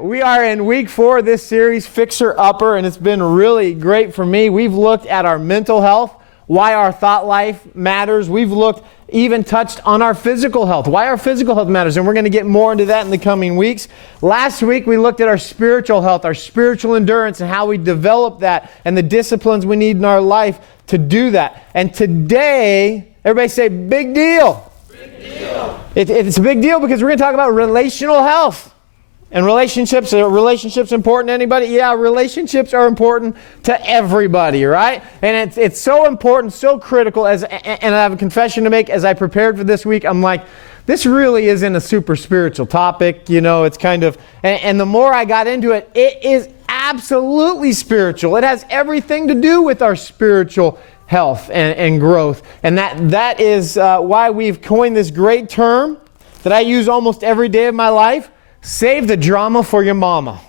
We are in week 4 of this series, Fixer Upper, and it's been really great for me. We've looked at our mental health, why our thought life matters. We've even touched on our physical health, why our physical health matters, and we're going to get more into that in the coming weeks. Last week, we looked at our spiritual health, our spiritual endurance, and how we develop that, and the disciplines we need in our life to do that. And today, everybody say, big deal. Big deal. It's a big deal because we're going to talk about relational health. And relationships, are relationships important to anybody? Yeah, relationships are important to everybody, right? And it's so important, so critical, and I have a confession to make. As I prepared for this week, I'm like, this really isn't a super spiritual topic, it's kind of, and the more I got into it, it is absolutely spiritual. It has everything to do with our spiritual health and growth. And that is why we've coined this great term that I use almost every day of my life. Save the drama for your mama.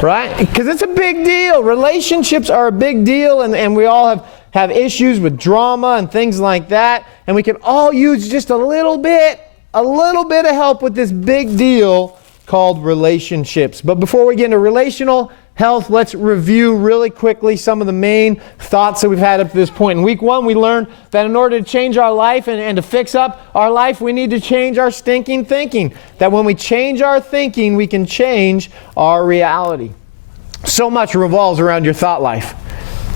Right? Because it's a big deal. Relationships are a big deal, and we all have issues with drama and things like that. And we can all use just a little bit of help with this big deal called relationships. But before we get into relational health, let's review really quickly some of the main thoughts that we've had up to this point. In week 1, we learned that in order to change our life and to fix up our life, we need to change our stinking thinking. That when we change our thinking, we can change our reality. So much revolves around your thought life.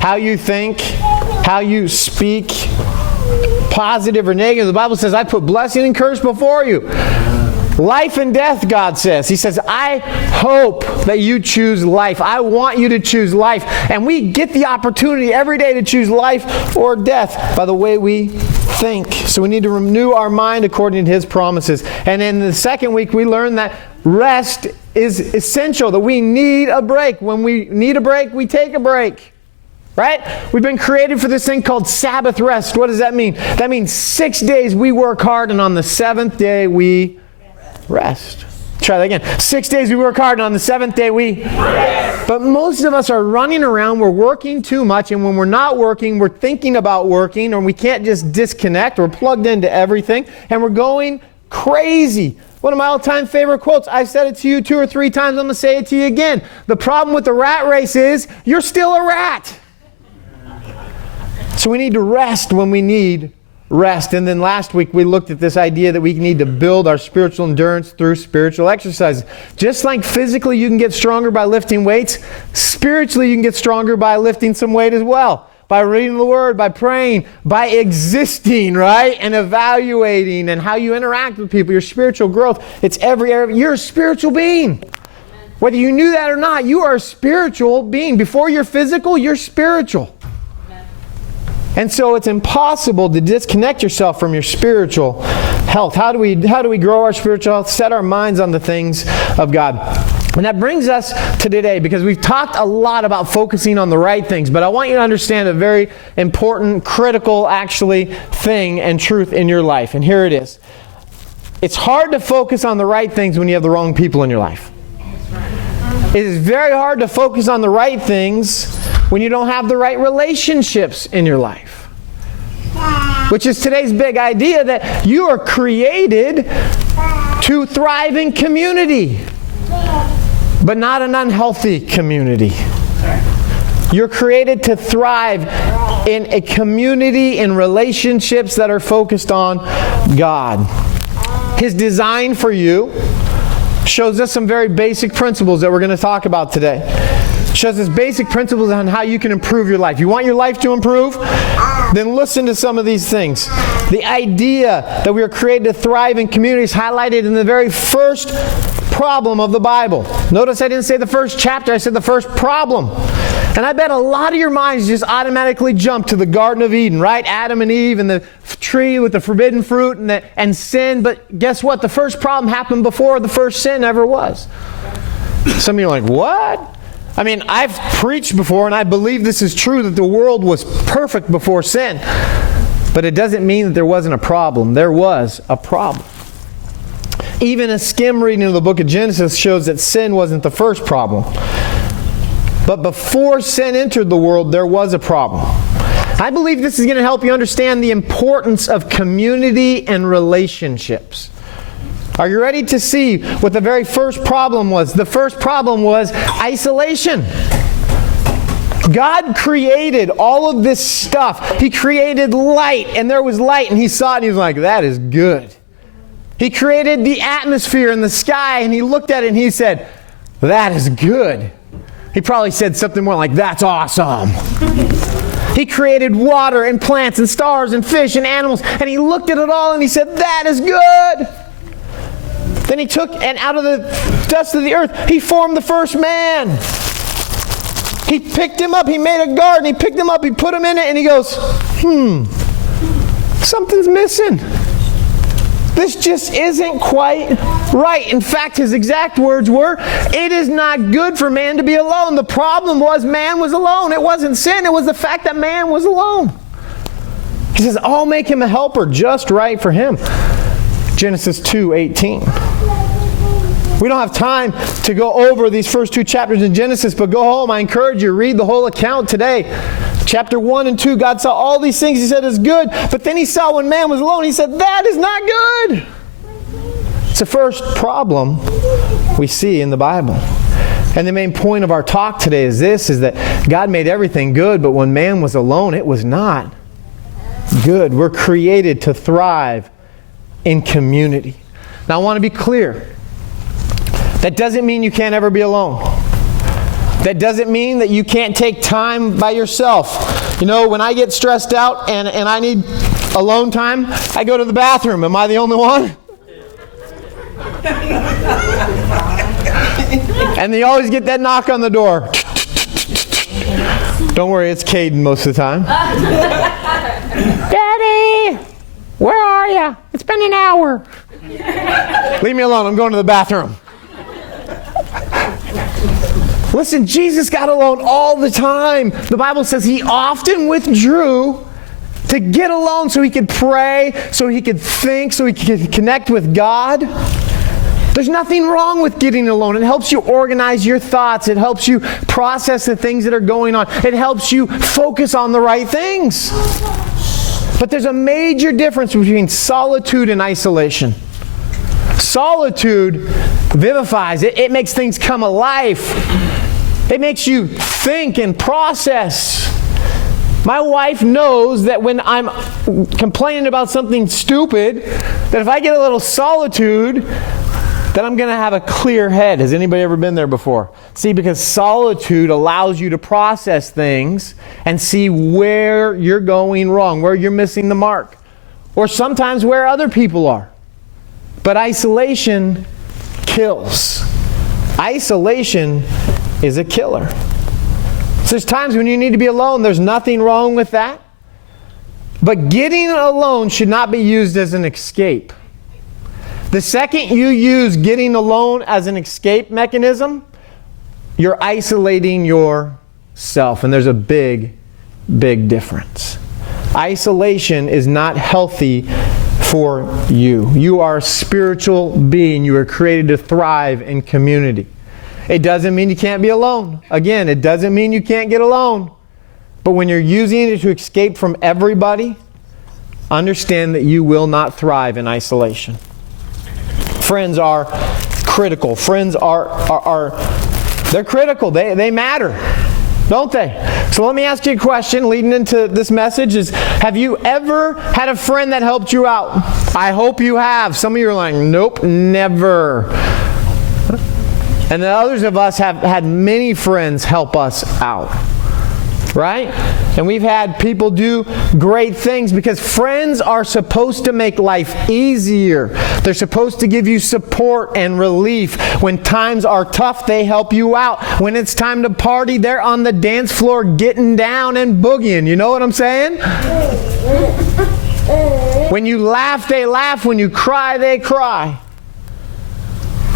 How you think, how you speak, positive or negative. The Bible says, I put blessing and curse before you. Life and death, God says. He says, I hope that you choose life. I want you to choose life. And we get the opportunity every day to choose life or death by the way we think. So we need to renew our mind according to His promises. And in the second week, we learned that rest is essential, that we need a break. When we need a break, we take a break. Right? We've been created for this thing called Sabbath rest. What does that mean? That means 6 days we work hard, and on the 7th day we rest. Try that again. 6 days we work hard, and on the 7th day we rest. But most of us are running around, we're working too much, and when we're not working, we're thinking about working, or we can't just disconnect. We're plugged into everything, and we're going crazy. One of my all-time favorite quotes, I've said it to you 2 or 3 times, I'm going to say it to you again. The problem with the rat race is, you're still a rat. So we need to rest when we need rest. And then last week we looked at this idea that we need to build our spiritual endurance through spiritual exercises. Just like physically you can get stronger by lifting weights, spiritually you can get stronger by lifting some weight as well. By reading the Word, by praying, by existing, right? And evaluating and how you interact with people, your spiritual growth. It's every area. You're a spiritual being. Whether you knew that or not, you are a spiritual being. Before you're physical, you're spiritual. And so it's impossible to disconnect yourself from your spiritual health. How do we grow our spiritual health? Set our minds on the things of God. And that brings us to today, because we've talked a lot about focusing on the right things, but I want you to understand a very important, critical, thing and truth in your life. And here it is. It's hard to focus on the right things when you have the wrong people in your life. It is very hard to focus on the right things when you don't have the right relationships in your life. Which is today's big idea, that you are created to thrive in community, but not an unhealthy community. You're created to thrive in a community, in relationships that are focused on God. His design for you shows us some very basic principles that we're going to talk about today. Shows us basic principles on how you can improve your life. You want your life to improve? Then listen to some of these things. The idea that we are created to thrive in communities highlighted in the very first problem of the Bible. Notice I didn't say the first chapter, I said the first problem. And I bet a lot of your minds just automatically jump to the Garden of Eden, right? Adam and Eve and the tree with the forbidden fruit and sin. But guess what? The first problem happened before the first sin ever was. Some of you are like, what? I mean, I've preached before, and I believe this is true, that the world was perfect before sin. But it doesn't mean that there wasn't a problem. There was a problem. Even a skim reading of the book of Genesis shows that sin wasn't the first problem. But before sin entered the world, there was a problem. I believe this is going to help you understand the importance of community and relationships. Are you ready to see what the very first problem was? The first problem was isolation. God created all of this stuff. He created light, and there was light, and He saw it, and He was like, that is good. He created the atmosphere and the sky, and He looked at it, and He said, that is good. He probably said something more like, that's awesome. He created water and plants and stars and fish and animals, and He looked at it all, and He said, that is good. Then He took, and out of the dust of the earth, He formed the first man. He picked him up, He made a garden, He picked him up, He put him in it, and He goes, something's missing. This just isn't quite right. In fact, His exact words were, it is not good for man to be alone. The problem was man was alone. It wasn't sin, it was the fact that man was alone. He says, I'll make him a helper just right for him. Genesis 2:18. We don't have time to go over these first 2 chapters in Genesis, but go home. I encourage you, read the whole account today. Chapter 1 and 2, God saw all these things He said is good, but then He saw when man was alone, He said, that is not good. It's the first problem we see in the Bible. And the main point of our talk today is this, is that God made everything good, but when man was alone, it was not good. We're created to thrive in community. Now I want to be clear. That doesn't mean you can't ever be alone. That doesn't mean that you can't take time by yourself. You know, when I get stressed out and I need alone time, I go to the bathroom. Am I the only one? And they always get that knock on the door. Don't worry, it's Caden most of the time. Daddy, where are you? It's been an hour. Leave me alone, I'm going to the bathroom. Listen, Jesus got alone all the time. The Bible says He often withdrew to get alone so He could pray, so He could think, so He could connect with God. There's nothing wrong with getting alone. It helps you organize your thoughts. It helps you process the things that are going on. It helps you focus on the right things. But there's a major difference between solitude and isolation. Solitude vivifies. It makes things come alive. It makes you think and process. My wife knows that when I'm complaining about something stupid, that if I get a little solitude, that I'm going to have a clear head. Has anybody ever been there before? See, because solitude allows you to process things and see where you're going wrong, where you're missing the mark, or sometimes where other people are. But isolation kills. Isolation is a killer. So there's times when you need to be alone. There's nothing wrong with that. But getting alone should not be used as an escape. The second you use getting alone as an escape mechanism, you're isolating yourself. And there's a big, big difference. Isolation is not healthy for you. You are a spiritual being. You are created to thrive in community. It doesn't mean you can't be alone. Again, it doesn't mean you can't get alone. But when you're using it to escape from everybody, understand that you will not thrive in isolation. Friends are critical. Friends they're critical. They matter, don't they? So let me ask you a question leading into this message is, have you ever had a friend that helped you out? I hope you have. Some of you are like, nope, never. And the others of us have had many friends help us out. Right? And we've had people do great things because friends are supposed to make life easier. They're supposed to give you support and relief. When times are tough, they help you out. When it's time to party, they're on the dance floor getting down and boogieing. You know what I'm saying? When you laugh, they laugh. When you cry, they cry.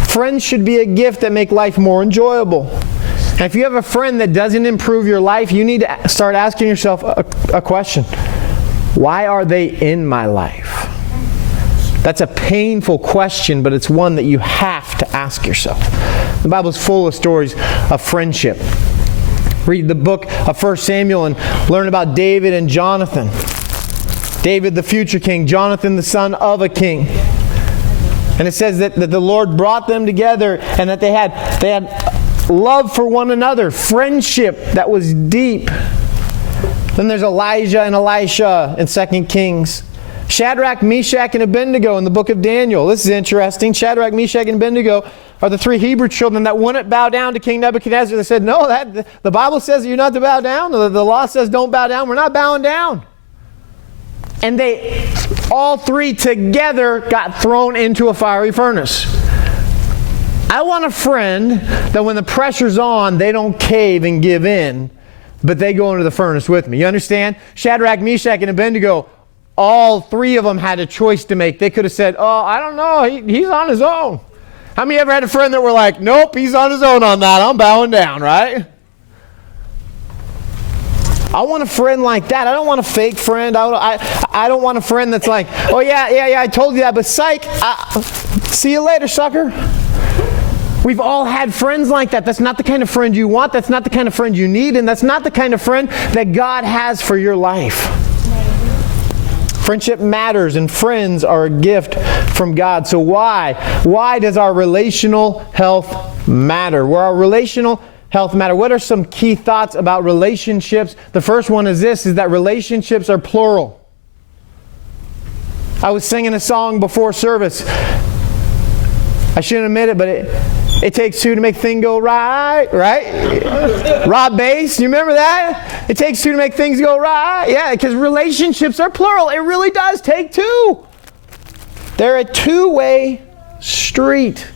Friends should be a gift that make life more enjoyable. And if you have a friend that doesn't improve your life, you need to start asking yourself a question. Why are they in my life? That's a painful question, but it's one that you have to ask yourself. The Bible's full of stories of friendship. Read the book of 1 Samuel and learn about David and Jonathan. David, the future king. Jonathan, the son of a king. And it says that the Lord brought them together and that they had love for one another, friendship that was deep. Then there's Elijah and Elisha in 2 Kings. Shadrach, Meshach, and Abednego in the book of Daniel. This is interesting. Shadrach, Meshach, and Abednego are the 3 Hebrew children that wouldn't bow down to King Nebuchadnezzar. They said, no, the Bible says you're not to bow down. The law says don't bow down. We're not bowing down. And they, all 3 together, got thrown into a fiery furnace. I want a friend that when the pressure's on, they don't cave and give in, but they go into the furnace with me. You understand? Shadrach, Meshach, and Abednego, all 3 of them had a choice to make. They could have said, oh, I don't know, he's on his own. How many ever had a friend that were like, nope, he's on his own on that, I'm bowing down, right? I want a friend like that. I don't want a fake friend. I don't want a friend that's like, oh yeah, I told you that, but psych, see you later, sucker. We've all had friends like that. That's not the kind of friend you want. That's not the kind of friend you need. And that's not the kind of friend that God has for your life. Friendship matters, and friends are a gift from God. So why? Why does our relational health matter? Where our relational health matter? What are some key thoughts about relationships? The first one is this, is that relationships are plural. I was singing a song before service. I shouldn't admit it, but it takes 2 to make things go right? Rob Bass, you remember that? It takes 2 to make things go right. Yeah, because relationships are plural. It really does take 2. They're a two-way street.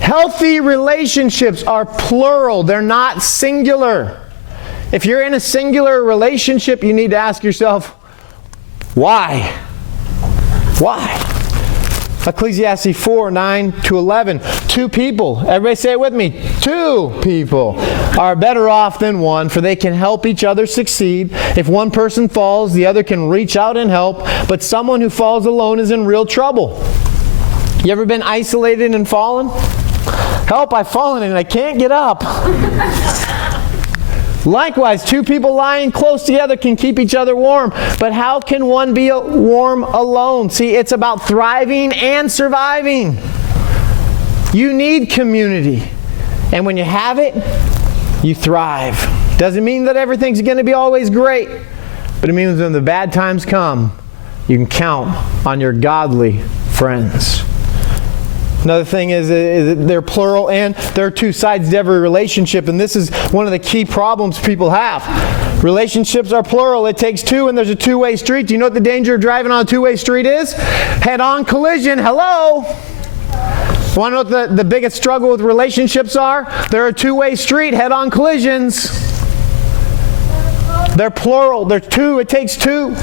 Healthy relationships are plural. They're not singular. If you're in a singular relationship, you need to ask yourself, why? Why? Ecclesiastes 4, 9 to 11. 2 people, everybody say it with me, 2 people are better off than one, for they can help each other succeed. If one person falls, the other can reach out and help, but someone who falls alone is in real trouble. You ever been isolated and fallen? Help, I've fallen and I can't get up. Likewise, 2 people lying close together can keep each other warm. But how can one be warm alone? See, it's about thriving and surviving. You need community. And when you have it, you thrive. Doesn't mean that everything's going to be always great. But it means when the bad times come, you can count on your godly friends. Another thing is they're plural and there are 2 sides to every relationship, and this is one of the key problems people have. Relationships are plural. It takes 2 and there's a 2-way street. Do you know what the danger of driving on a 2-way street is? Head-on collision. Hello? Want to know what the biggest struggle with relationships are? They're a 2-way street, head-on collisions. They're plural. They're 2. It takes 2.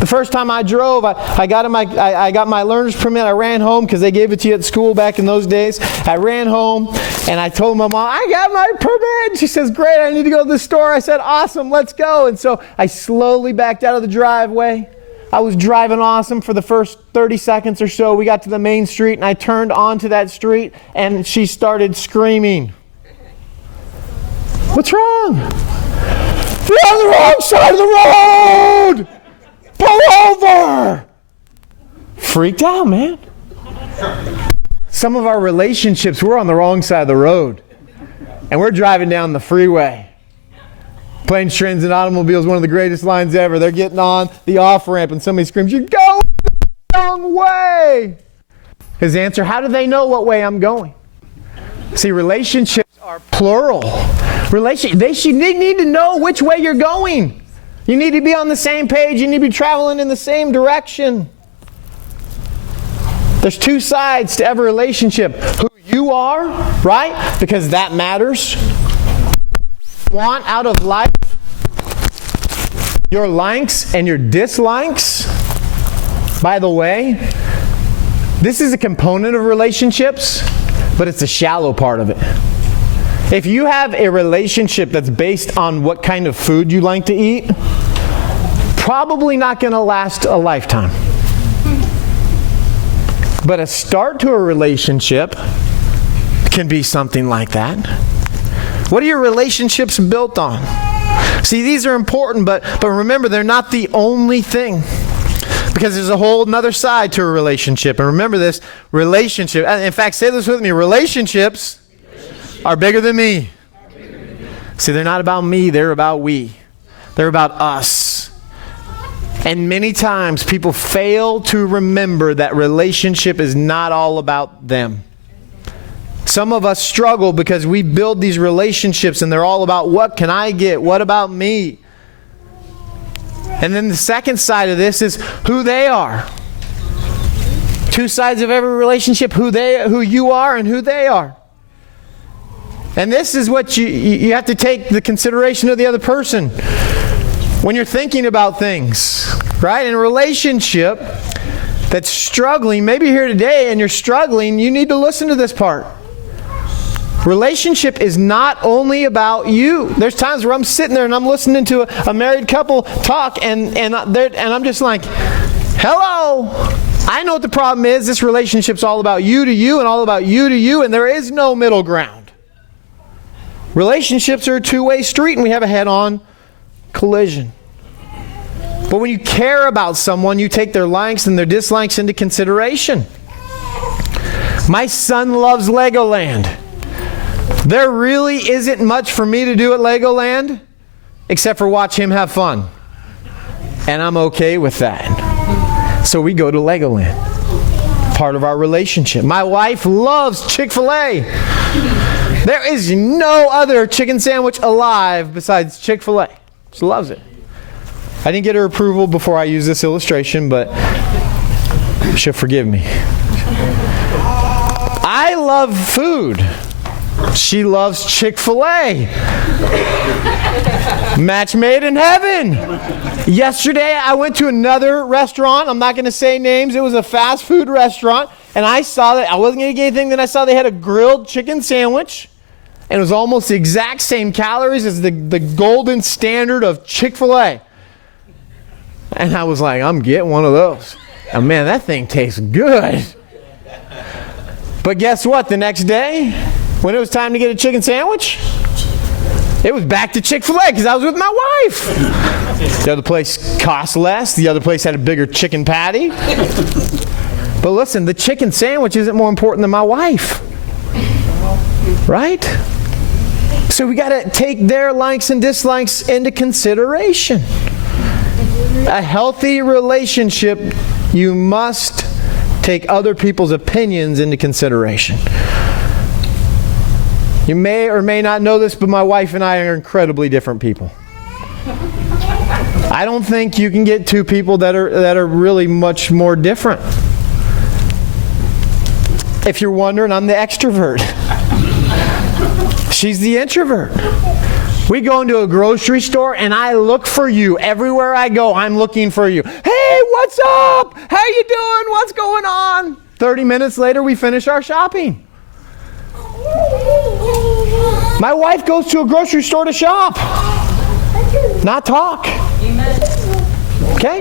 The first time I drove, I got my learner's permit. I ran home because they gave it to you at school back in those days. I ran home and I told my mom, I got my permit. She says, great, I need to go to the store. I said, awesome, let's go. And so I slowly backed out of the driveway. I was driving awesome for the first 30 seconds or so. We got to the main street and I turned onto that street and she started screaming. What's wrong? You're on the wrong side of the road! Pull over! Freaked out, man. Some of our relationships, we're on the wrong side of the road. And we're driving down the freeway. Planes, trains, and automobiles, one of the greatest lines ever. They're getting on the off-ramp and somebody screams, you're going the wrong way. His answer, how do they know what way I'm going? See, relationships are plural. They need to know which way you're going. You need to be on the same page. You need to be traveling in the same direction. There's 2 sides to every relationship. Who you are, right? Because that matters. Want out of life. Your likes and your dislikes. By the way, this is a component of relationships, but it's a shallow part of it. If you have a relationship that's based on what kind of food you like to eat, probably not going to last a lifetime. But a start to a relationship can be something like that. What are your relationships built on? See, these are important, but remember, they're not the only thing. Because there's a whole nother side to a relationship. And remember this, relationship. In fact, say this with me. Relationships are bigger than me. See, they're not about me. They're about we. They're about us. And many times people fail to remember that relationship is not all about them. Some of us struggle because we build these relationships and they're all about what can I get? What about me? And then the second side of this is who they are. Two sides of every relationship, who you are and who they are. And this is what you have to take the consideration of the other person when you're thinking about things, right? In a relationship that's struggling, maybe you're here today and you're struggling, you need to listen to this part. Relationship is not only about you. There's times where I'm sitting there and I'm listening to a married couple talk and I'm just like, hello. I know what the problem is. This relationship's all about you to you and all about you to you, and there is no middle ground. Relationships are a two-way street and we have a head-on collision. But when you care about someone, you take their likes and their dislikes into consideration. My son loves Legoland. There really isn't much for me to do at Legoland except for watch him have fun. And I'm okay with that. So we go to Legoland. Part of our relationship. My wife loves Chick-fil-A. There is no other chicken sandwich alive besides Chick-fil-A. She loves it. I didn't get her approval before I used this illustration, but she'll forgive me. I love food. She loves Chick-fil-A. Match made in heaven. Yesterday, I went to another restaurant. I'm not going to say names. It was a fast food restaurant. And I saw that, I wasn't going to get anything. Then I saw they had a grilled chicken sandwich. And it was almost the exact same calories as the golden standard of Chick-fil-A. And I was like, I'm getting one of those. And man, that thing tastes good. But guess what? The next day, when it was time to get a chicken sandwich, it was back to Chick-fil-A because I was with my wife. The other place cost less. The other place had a bigger chicken patty. But listen, the chicken sandwich isn't more important than my wife. Right? So we got to take their likes and dislikes into consideration. A healthy relationship, you must take other people's opinions into consideration. You may or may not know this, but my wife and I are incredibly different people. I don't think you can get two people that are really much more different. If you're wondering, I'm the extrovert. She's the introvert. We go into a grocery store and I look for you. Everywhere I go, I'm looking for you. Hey, what's up? How you doing? What's going on? 30 minutes later, we finish our shopping. My wife goes to a grocery store to shop, not talk. Okay?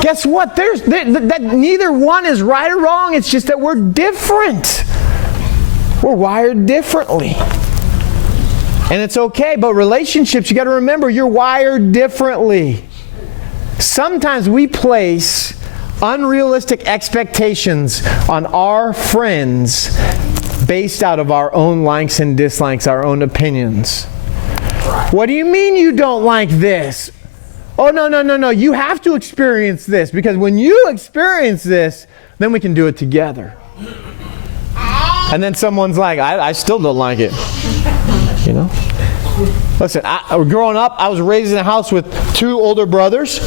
Guess what? That neither one is right or wrong. It's just that we're different. We're wired differently. And it's okay, but relationships, you got to remember, you're wired differently. Sometimes we place unrealistic expectations on our friends based out of our own likes and dislikes, our own opinions. What do you mean you don't like this? Oh, no. You have to experience this, because when you experience this, then we can do it together. And then someone's like, I still don't like it. You know? Listen, growing up, I was raised in a house with two older brothers.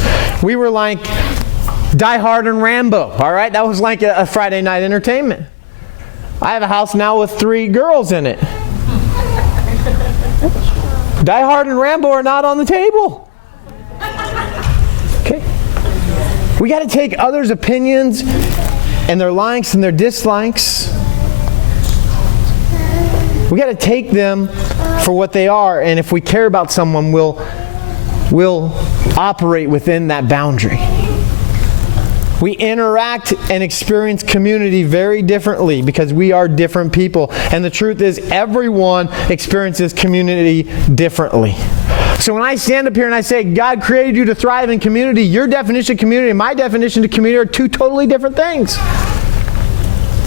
We were like Die Hard and Rambo, all right? That was like a Friday night entertainment. I have a house now with 3 girls in it. Die Hard and Rambo are not on the table. Okay? We got to take others' opinions and their likes and their dislikes. We got to take them for what they are, and if we care about someone, we'll operate within that boundary. We interact and experience community very differently because we are different people. And the truth is, everyone experiences community differently. So when I stand up here and I say, God created you to thrive in community, your definition of community and my definition of community are two totally different things.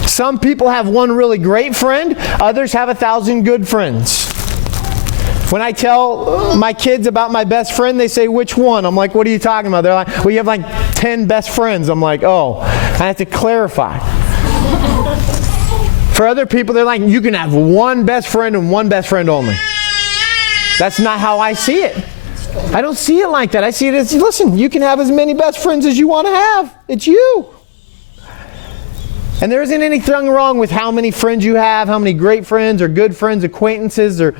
Some people have one really great friend, others have 1,000 good friends. When I tell my kids about my best friend, they say, which one? I'm like, what are you talking about? They're like, well, you have like 10 best friends. I'm like, oh, I have to clarify. For other people, they're like, you can have one best friend and one best friend only. That's not how I see it. I don't see it like that. I see it as, listen, you can have as many best friends as you want to have. It's you. And there isn't anything wrong with how many friends you have, how many great friends or good friends, acquaintances or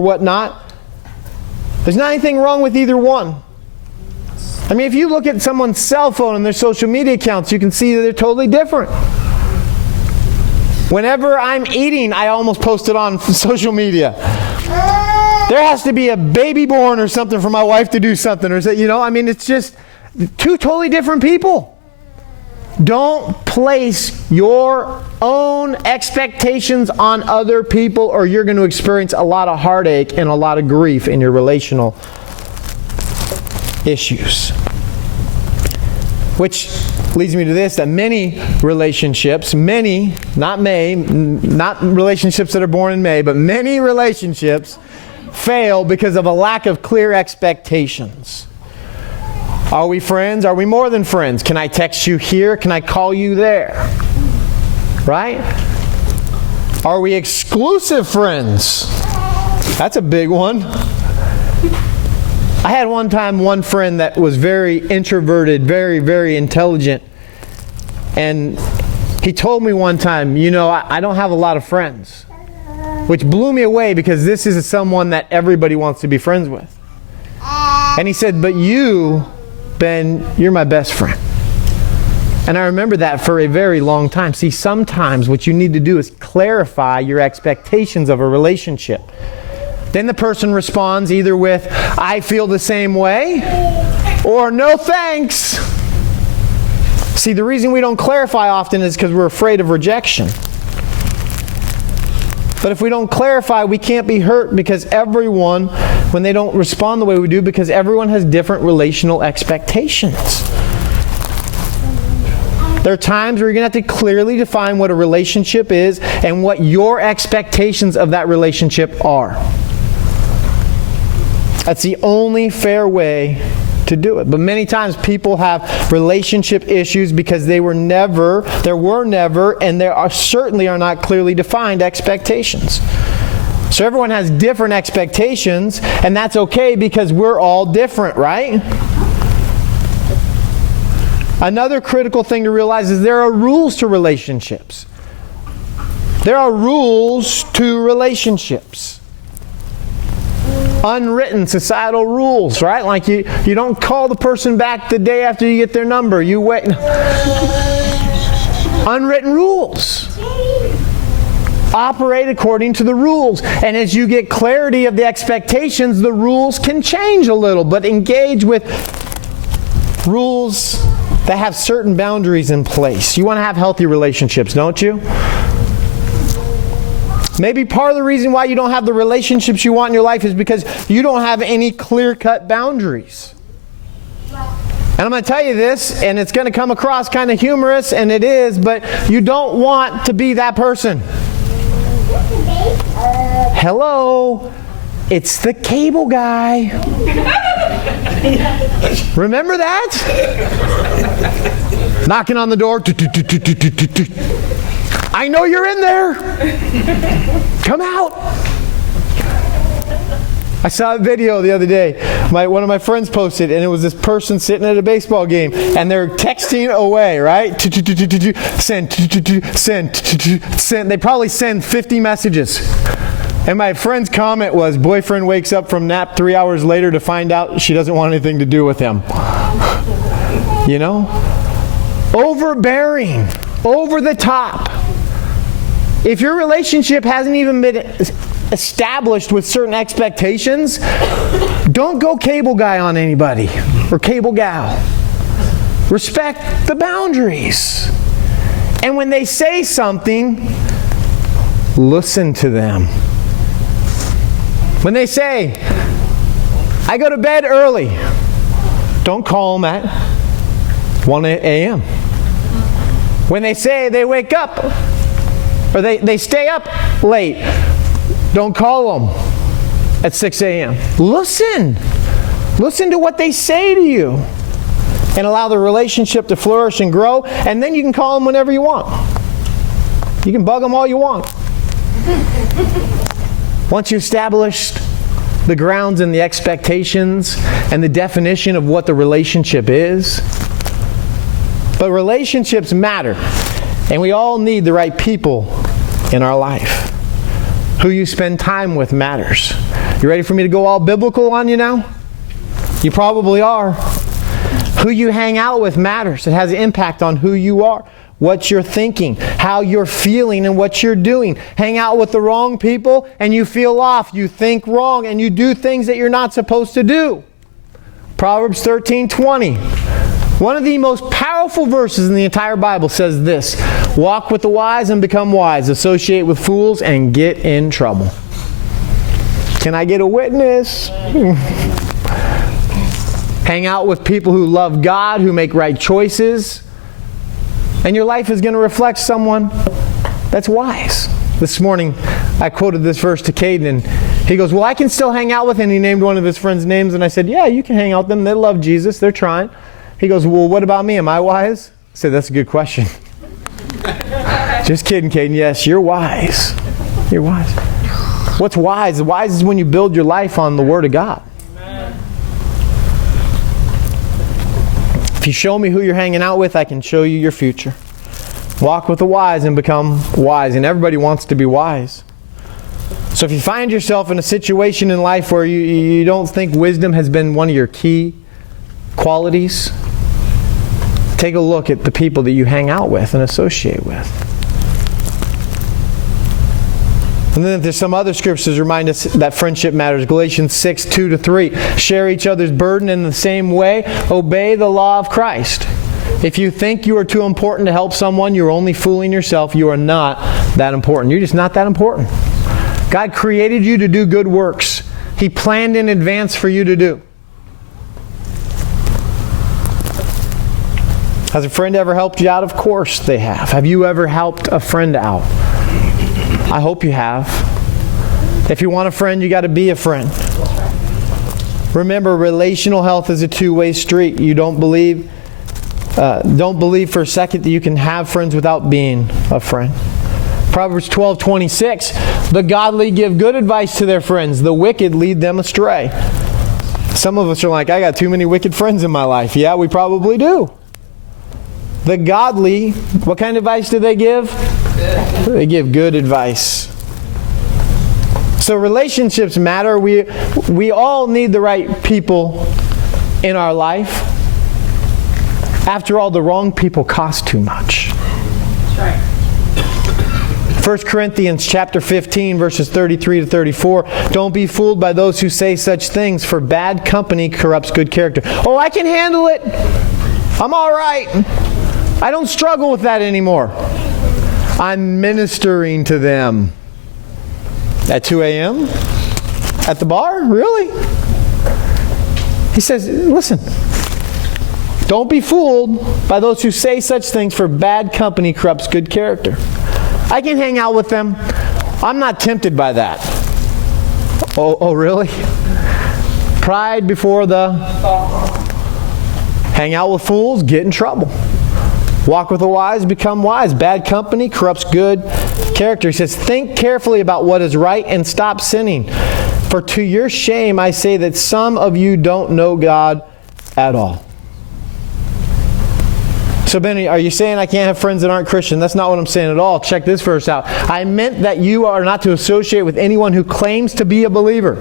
whatnot. There's not anything wrong with either one. I mean, if you look at someone's cell phone and their social media accounts, you can see that they're totally different. Whenever I'm eating, I almost post it on social media. There has to be a baby born or something for my wife to do something. Or I mean, it's just two totally different people. Don't place your own expectations on other people, or you're going to experience a lot of heartache and a lot of grief in your relational issues. Which leads me to this, that many relationships, not relationships that are born in May, but many relationships fail because of a lack of clear expectations. Are we friends? Are we more than friends? Can I text you here? Can I call you there? Right? Are we exclusive friends? That's a big one. I had one friend that was very introverted, very, very intelligent. And he told me one time, I don't have a lot of friends. Which blew me away because this is someone that everybody wants to be friends with. And he said, but you, Ben, you're my best friend. And I remember that for a very long time. See, sometimes what you need to do is clarify your expectations of a relationship. Then the person responds either with, I feel the same way, or no thanks. See, the reason we don't clarify often is because we're afraid of rejection. But if we don't clarify, we can't be hurt because everyone, when they don't respond the way we do, because everyone has different relational expectations. There are times where you're going to have to clearly define what a relationship is and what your expectations of that relationship are. That's the only fair way to do it. But many times people have relationship issues because there were never, and there certainly are not clearly defined expectations. So everyone has different expectations, and that's okay because we're all different, right? Another critical thing to realize is there are rules to relationships. There are rules to relationships. Unwritten societal rules, right? Like you don't call the person back the day after you get their number. You wait. Unwritten rules. Operate according to the rules. And as you get clarity of the expectations, the rules can change a little, but engage with rules that have certain boundaries in place. You want to have healthy relationships, don't you? Maybe part of the reason why you don't have the relationships you want in your life is because you don't have any clear-cut boundaries. And I'm going to tell you this, and it's going to come across kind of humorous, and it is, but you don't want to be that person. Hello, it's the cable guy. Remember that? Knocking on the door. I know you're in there. Come out. I saw a video the other day. One of my friends posted, and it was this person sitting at a baseball game, and they're texting away, right? Send, send. They probably send 50 messages. And my friend's comment was, boyfriend wakes up from nap 3 hours later to find out she doesn't want anything to do with him. You know? Overbearing. Over the top. If your relationship hasn't even been established with certain expectations, don't go cable guy on anybody or cable gal. Respect the boundaries. And when they say something, listen to them. When they say, I go to bed early. Don't call them at 1 a.m. When they say they wake up, or they stay up late, don't call them at 6 a.m. Listen. Listen to what they say to you. And allow the relationship to flourish and grow. And then you can call them whenever you want. You can bug them all you want. Once you established the grounds and the expectations and the definition of what the relationship is. But relationships matter. And we all need the right people in our life. Who you spend time with matters. You ready for me to go all biblical on you now? You probably are. Who you hang out with matters. It has an impact on who you are, what you're thinking, how you're feeling, and what you're doing. Hang out with the wrong people and you feel off. You think wrong and you do things that you're not supposed to do. Proverbs 13:20. One of the most powerful verses in the entire Bible says this: walk with the wise and become wise. Associate with fools and get in trouble. Can I get a witness? Hang out with people who love God, who make right choices. And your life is going to reflect someone that's wise. This morning, I quoted this verse to Caden, and he goes, well, I can still hang out with him. And he named one of his friends' names, and I said, yeah, you can hang out with them. They love Jesus. They're trying. He goes, well, what about me? Am I wise? I said, that's a good question. Just kidding, Caden. Yes, you're wise. You're wise. What's wise? Wise is when you build your life on the Word of God. If you show me who you're hanging out with, I can show you your future. Walk with the wise and become wise. And everybody wants to be wise. So if you find yourself in a situation in life where you don't think wisdom has been one of your key qualities, take a look at the people that you hang out with and associate with. And then there's some other scriptures remind us that friendship matters. Galatians 6:2-3. Share each other's burden in the same way. Obey the law of Christ. If you think you are too important to help someone, you're only fooling yourself. You are not that important. You're just not that important. God created you to do good works. He planned in advance for you to do. Has a friend ever helped you out? Of course they have. Have you ever helped a friend out? I hope you have. If you want a friend, you got to be a friend. Remember, relational health is a two-way street. You don't believe for a second that you can have friends without being a friend. Proverbs 12:26. The godly give good advice to their friends. The wicked lead them astray. Some of us are like, I got too many wicked friends in my life. Yeah, we probably do. The godly, what kind of advice do they give? They give good advice. So relationships matter. We all need the right people in our life. After all, the wrong people cost too much. That's right. 1 Corinthians chapter 15, verses 33-34. Don't be fooled by those who say such things, for bad company corrupts good character. Oh, I can handle it. I'm all right. I don't struggle with that anymore. I'm ministering to them. At 2 a.m.? At the bar? Really? He says, listen, don't be fooled by those who say such things, for bad company corrupts good character. I can hang out with them. I'm not tempted by that. Oh, really? Pride before the... Hang out with fools, get in trouble. Walk with the wise, become wise. Bad company corrupts good character. He says, think carefully about what is right and stop sinning. For to your shame I say that some of you don't know God at all. So Benny, are you saying I can't have friends that aren't Christian? That's not what I'm saying at all. Check this verse out. I meant that you are not to associate with anyone who claims to be a believer.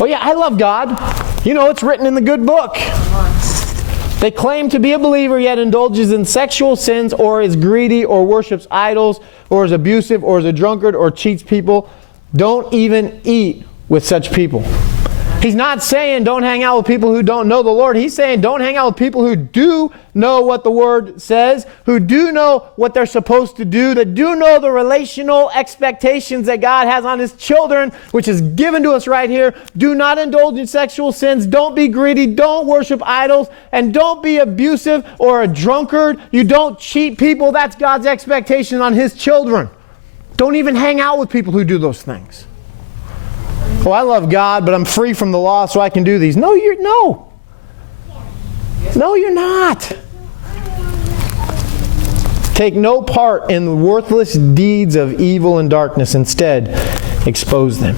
Oh yeah, I love God. You know, it's written in the good book. They claim to be a believer, yet indulges in sexual sins, or is greedy, or worships idols, or is abusive, or is a drunkard, or cheats people. Don't even eat with such people. He's not saying don't hang out with people who don't know the Lord. He's saying don't hang out with people who do know what the Word says, who do know what they're supposed to do, that do know the relational expectations that God has on His children, which is given to us right here. Do not indulge in sexual sins. Don't be greedy. Don't worship idols. And don't be abusive or a drunkard. You don't cheat people. That's God's expectation on His children. Don't even hang out with people who do those things. Oh, I love God, but I'm free from the law, so I can do these. No, you're not. Take no part in the worthless deeds of evil and darkness. Instead, expose them.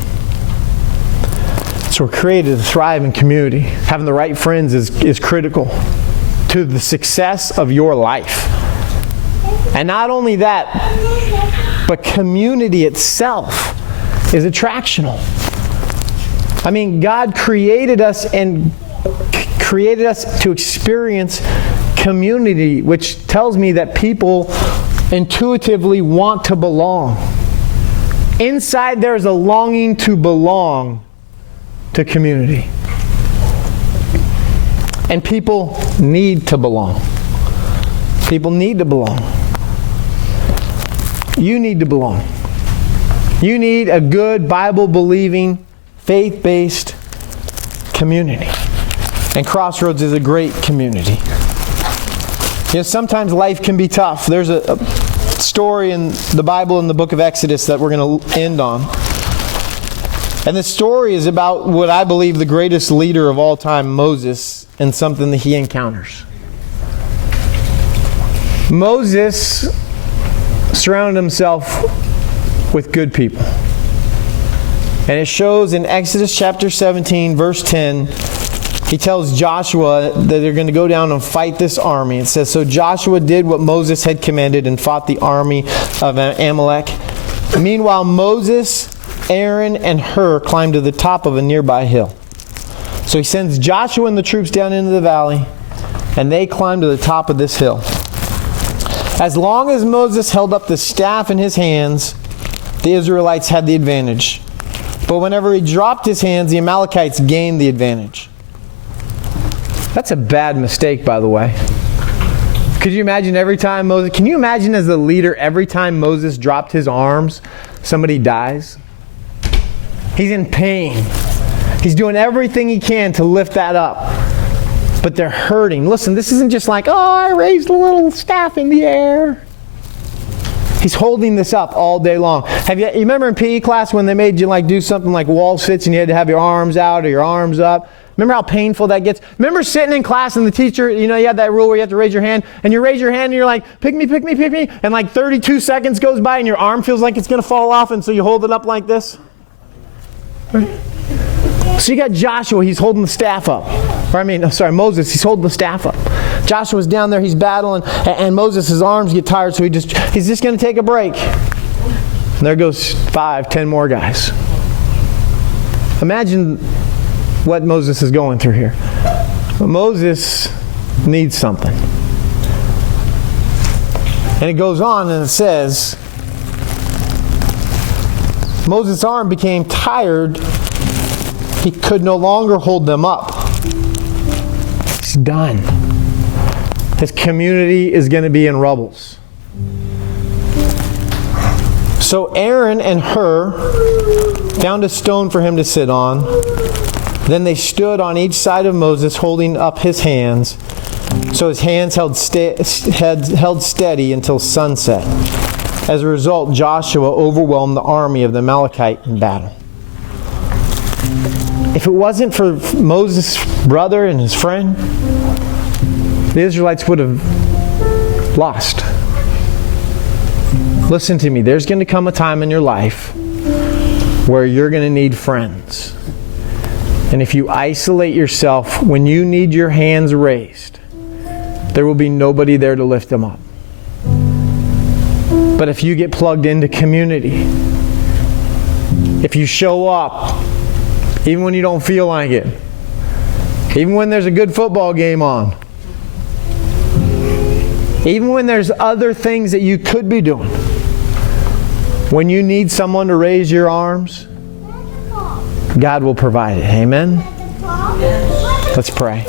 So we're created to thrive in community. Having the right friends is critical to the success of your life. And not only that, but community itself is attractional. I mean, God created us to experience community, which tells me that people intuitively want to belong. Inside there is a longing to belong to community. And people need to belong. People need to belong. You need to belong. You need a good Bible-believing, faith-based community. And Crossroads is a great community. You know, sometimes life can be tough. There's a story in the Bible in the book of Exodus that we're going to end on. And the story is about what I believe the greatest leader of all time, Moses, and something that he encounters. Moses surrounded himself with good people. And it shows in Exodus chapter 17, verse 10, he tells Joshua that they're going to go down and fight this army. It says, so Joshua did what Moses had commanded and fought the army of Amalek. Meanwhile, Moses, Aaron, and Hur climbed to the top of a nearby hill. So he sends Joshua and the troops down into the valley, and they climb to the top of this hill. As long as Moses held up the staff in his hands, the Israelites had the advantage. But whenever he dropped his hands, the Amalekites gained the advantage. That's a bad mistake, by the way. Could you imagine every time Moses... Can you imagine as the leader, every time Moses dropped his arms, somebody dies? He's in pain. He's doing everything he can to lift that up. But they're hurting. Listen, this isn't just like, oh, I raised a little staff in the air. He's holding this up all day long. You remember in PE class when they made you do something like wall sits and you had to have your arms out or your arms up? Remember how painful that gets? Remember sitting in class and the teacher, you had that rule where you have to raise your hand, and you raise your hand and you're like, pick me, pick me, pick me, and 32 seconds goes by and your arm feels like it's going to fall off, and so you hold it up like this? Right? So you got Joshua, he's holding the staff up. Moses, he's holding the staff up. Joshua's down there, he's battling, and Moses' arms get tired, so he's just going to take a break. And there goes 5, 10 more guys. Imagine what Moses is going through here. Moses needs something. And it goes on and it says, Moses' arm became tired. He could no longer hold them up. He's done. His community is going to be in rubbles. So Aaron and Hur found a stone for him to sit on. Then they stood on each side of Moses, holding up his hands. So his hands held steady until sunset. As a result, Joshua overwhelmed the army of the Amalekite in battle. If it wasn't for Moses' brother and his friend, the Israelites would have lost. Listen to me, there's going to come a time in your life where you're going to need friends. And if you isolate yourself when you need your hands raised, there will be nobody there to lift them up. But if you get plugged into community, if you show up, even when you don't feel like it, even when there's a good football game on, even when there's other things that you could be doing, when you need someone to raise your arms, God will provide it. Amen? Let's pray.